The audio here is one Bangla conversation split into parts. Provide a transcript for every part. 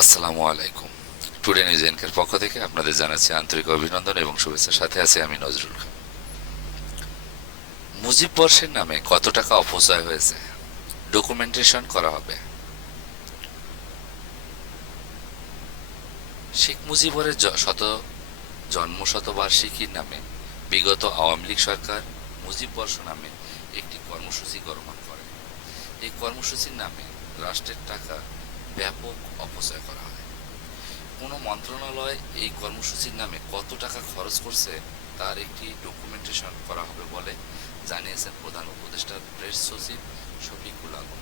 আসসালামু আলাইকুম। টুডে নিউজ এনকের পক্ষ থেকে আপনাদের জানাচ্ছি আন্তরিক অভিনন্দন এবং শুভেচ্ছার সাথে আছি আমি নজরুল খান। মুজিব বর্ষের নামে কত টাকা অপচয় হয়েছে ডকুমেন্টেশন করা হবে। শেখ মুজিবুরের জন্ম শতবার্ষিকীর নামে বিগত আওয়ামী লীগ সরকার মুজিব বর্ষ নামে একটি কর্মসূচি গ্রহণ করে। এই কর্মসূচির নামে রাষ্ট্রের টাকা ব্যাপক অপচয় করা হয়। কোনো মন্ত্রণালয় এই কর্মসূচির নামে কত টাকা খরচ করছে তার একটি ডকুমেন্টেশন করা হবে বলে জানিয়েছেন প্রধান উপদেষ্টার প্রেস সচিব শফিকুল আলম।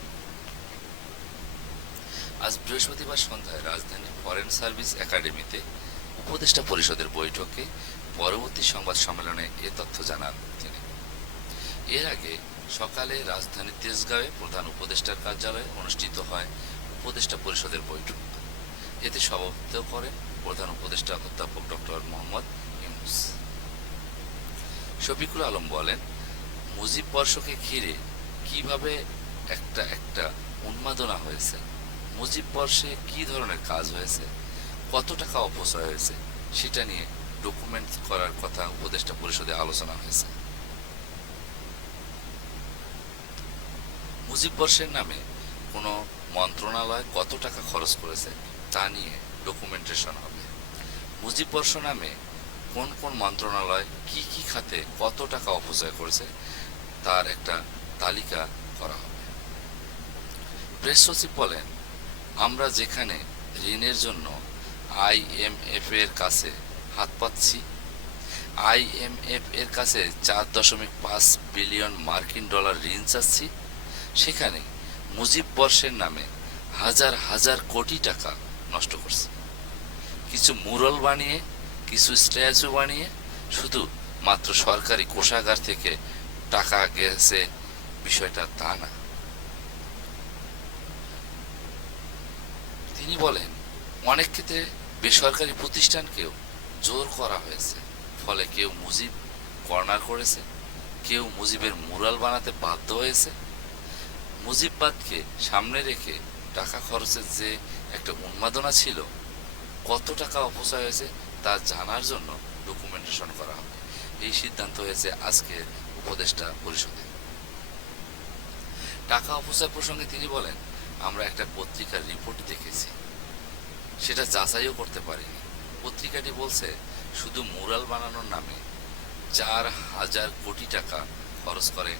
আজ বৃহস্পতিবার সন্ধ্যায় রাজধানীর ফরেন সার্ভিস একাডেমিতে উপদেষ্টা পরিষদের বৈঠকে পরবর্তী সংবাদ সম্মেলনে এ তথ্য জানান তিনি। এর আগে সকালে রাজধানীর তেজগাঁওয়ে প্রধান উপদেষ্টার কার্যালয়ে অনুষ্ঠিত হয় উপদেষ্টা পরিষদের বৈঠক। এতে সভাপতিত্ব করেন প্রধান উপদেষ্টা অধ্যাপক ডক্টর মোহাম্মদ ইউনূস। শফিকুল আলম বলেন, মুজিব বর্ষকে ঘিরে কিভাবে একটা উন্মাদনা হয়েছে, মুজিব বর্ষে কি ধরনের কাজ হয়েছে, কত টাকা অপচয় হয়েছে সেটা নিয়ে ডকুমেন্ট করার কথা উপদেষ্টা পরিষদে আলোচনা হয়েছে। মুজিব বর্ষের নামে কোনো মন্ত্রণালয় কত টাকা খরচ করেছে তা নিয়ে ডকুমেন্টেশন হবে। মুজিব বর্ষ নামে কোন কোন মন্ত্রণালয় কি কি খাতে কত টাকা অপচয় করেছে তার একটা তালিকা করা হবে। প্রেস সচিব বলেন, আমরা যেখানে ঋণের জন্য IMF এর কাছে হাত পাচ্ছি, IMF এর কাছে 4.5 বিলিয়ন মার্কিন ডলার ঋণ চাচ্ছি, সেখানে মুজিব বর্ষের নামে হাজার হাজার কোটি টাকা নষ্ট করছে। কিছু মুরল বানিয়ে, কিছু স্ট্যাচু বানিয়ে শুধু মাত্র সরকারি কোষাগার থেকে টাকা গেছে, বিষয়টা তা না। তিনি বলেন, অনেক ক্ষেত্রে বেসরকারি প্রতিষ্ঠানকেও জোর করা হয়েছে, ফলে কেউ মুজিব কর্নার করেছে, কেউ মুজিবের মুরাল বানাতে বাধ্য হয়েছে। মুজিববাদকে সামনে রেখে টাকা খরচের যে একটা উন্মাদনা ছিল, কত টাকা অপচয় হয়েছে তা জানার জন্য ডকুমেন্টেশন করা হবে। এই সিদ্ধান্ত হয়েছে আজকে উপদেষ্টা পরিষদে। টাকা অপচয় প্রসঙ্গে তিনি বলেন, আমরা একটা পত্রিকার রিপোর্ট দেখেছি, সেটা যাচাইও করতে পারিনি। পত্রিকাটি বলছে শুধু মুরাল বানানোর নামে 4,000 কোটি টাকা খরচ করে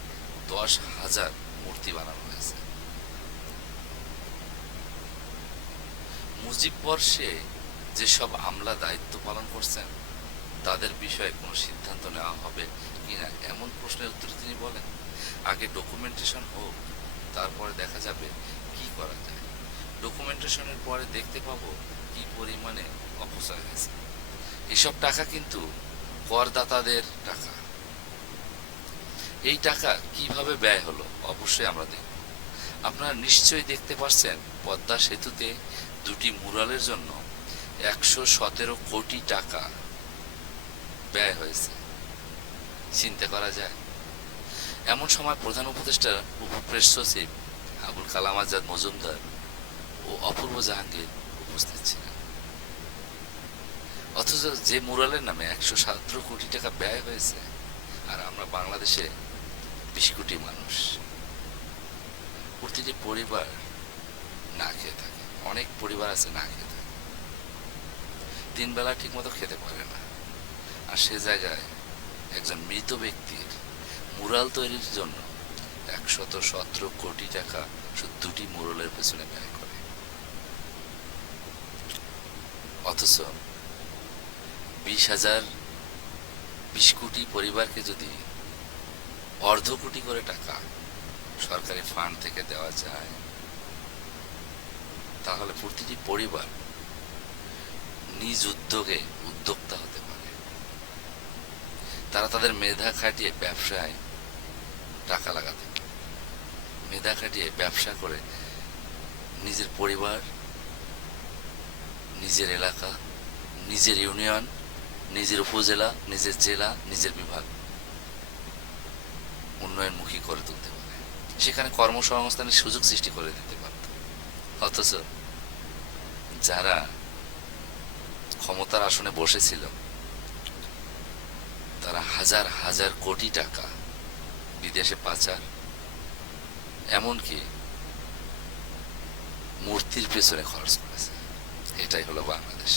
10,000 মূর্তি বানানো হয়েছে। মুজিব বর্ষে যেসব আমলা দায়িত্ব পালন করছেন তাদের বিষয়ে কোনো সিদ্ধান্ত নেওয়া হবে কিনা এমন প্রশ্নের উত্তরে তিনি বলেন, আগে ডকুমেন্টেশন হোক, তারপরে দেখা যাবে কি করা যায়। ডকুমেন্টেশনের পরে দেখতে পাবো কি পরিমাণে অপচয় হয়েছে। এসব টাকা কিন্তু করদাতাদের টাকা। এই টাকা কিভাবে ব্যয় হলো অবশ্যই আমরা দেখব। আপনারা নিশ্চয়ই দেখতে পাচ্ছেন পদ্মা সেতুতে 2টি মুরালের জন্য 117 কোটি টাকা ব্যয় হয়েছে। চিন্তা করা যায়। এমন সময় প্রধান উপদেষ্টা প্রেস সচিব আবুল কালাম আজাদ মজুমদার ও অপূর্ব জাহাঙ্গীর উপস্থিত ছিলেন। অথচ যে মুরালের নামে 117 কোটি টাকা ব্যয় হয়েছে, আর আমরা বাংলাদেশে 20 কোটি মানুষ, প্রতিটি পরিবার না খেয়ে থাকে। অনেক পরিবার আছে না খেয়ে থাকে, 3 বেলা ঠিক মতো খেতে পারে না। আর সে জায়গায় একজন মৃত ব্যক্তির মুরাল তৈরির জন্য 117 কোটি টাকা শুধু 2টি মুরালের পেছনে ব্যয় করে। অথচ 20 কোটি পরিবারকে যদি অর্ধ কোটি করে টাকা সরকারি ফান্ড থেকে দেওয়া যায়, তাহলে প্রতিটি পরিবার নিজ উদ্যোগে উদ্যোক্তা হতে পারে। তারা তাদের মেধা খাটিয়ে ব্যবসায় টাকা লাগাতে পারে, মেধা খাটিয়ে ব্যবসা করে নিজের পরিবার, নিজের এলাকা, নিজের ইউনিয়ন, নিজের উপজেলা, নিজের জেলা, নিজের বিভাগ উন্নয়নমুখী করে তুলতে পারে। সেখানে কর্মসংস্থানের সুযোগ সৃষ্টি করে দিতে পারত। অথচ যারা ক্ষমতার আসনে বসেছিল তারা হাজার হাজার কোটি টাকা বিদেশে পাচার, এমনকি মূর্তির পেছনে খরচ করেছে। এটাই হলো বাংলাদেশ।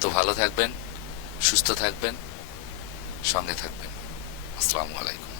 তো ভালো থাকবেন, সুস্থ থাকবেন, সঙ্গে থাকবেন। আসসালামু আলাইকুম।